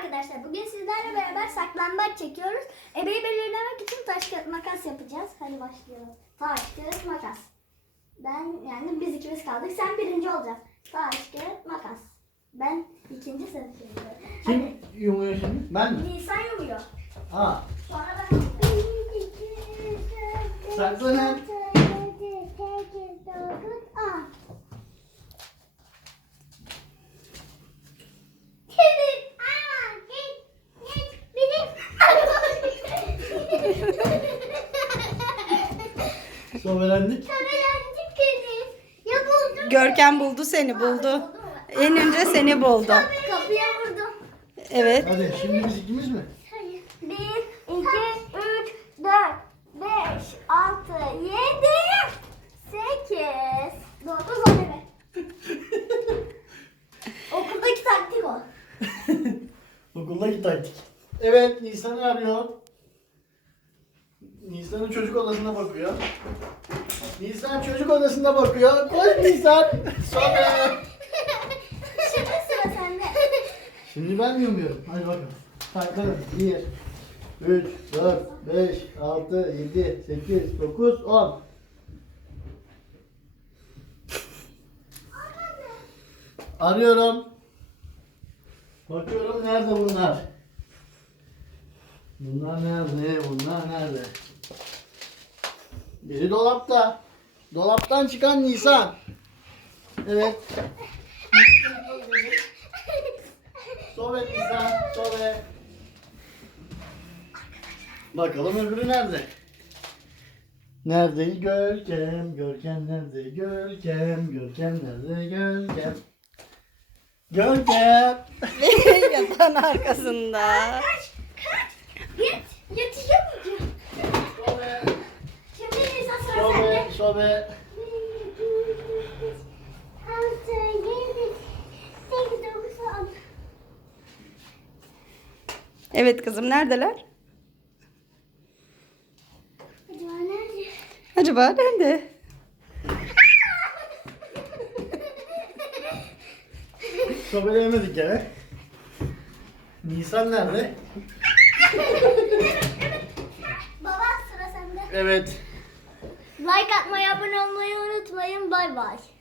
arkadaşlar bugün sizlerle beraber saklambaç çekiyoruz. Ebeği belirlemek için taş kağıt makas yapacağız. Hadi başlayalım. Taş kağıt makas. Ben yani biz ikimiz kaldık. Sen birinci olacaksın. Taş kağıt makas. Ben ikinci sınıf yapacağım. Kim yumuyor şimdi? Ben mi? Nisan yumuyor. Ha. Sonra ben... Sen dönem. Soverenlik. Soverenlik kedi. Ya buldum. Görkem buldu seni buldu. Aa, en önce, önce Aa, seni buldu. Kapıya ya. vurdu. Evet. Hadi şimdi biz ikimiz mi? Okuldaki taktik o. Okuldaki taktik. Evet Nisan arıyor. Nisan'ın çocuk odasına bakıyor. Nisan çocuk odasında bakıyor. Koş Nisan. Sonra. Şaka sıra sende. Şimdi ben mi umuyorum? Hadi bakalım. Tamam, bir, üç, dört, beş, altı, yedi, sekiz, dokuz, on. Arıyorum. Bakıyorum nerede bunlar? Bunlar nerede? Bunlar nerede? Biri dolapta. Dolaptan çıkan Nisan. Evet. Sobe Nisan. Sobe. Bakalım öbürü nerede? Nerede görkem, görkem nerede görkem, görkem nerede görkem. Görkem. Yatan arkasında. Arkadaş, kaç. Yat, yatıyor mu? be. Evet kızım neredeler? Acaba nerede? Acaba nerede? Sobeleyemedik gene. Nisan. nerede? Baba sıra sende. Evet. Like yeah. at my up and only on its way and bye bye.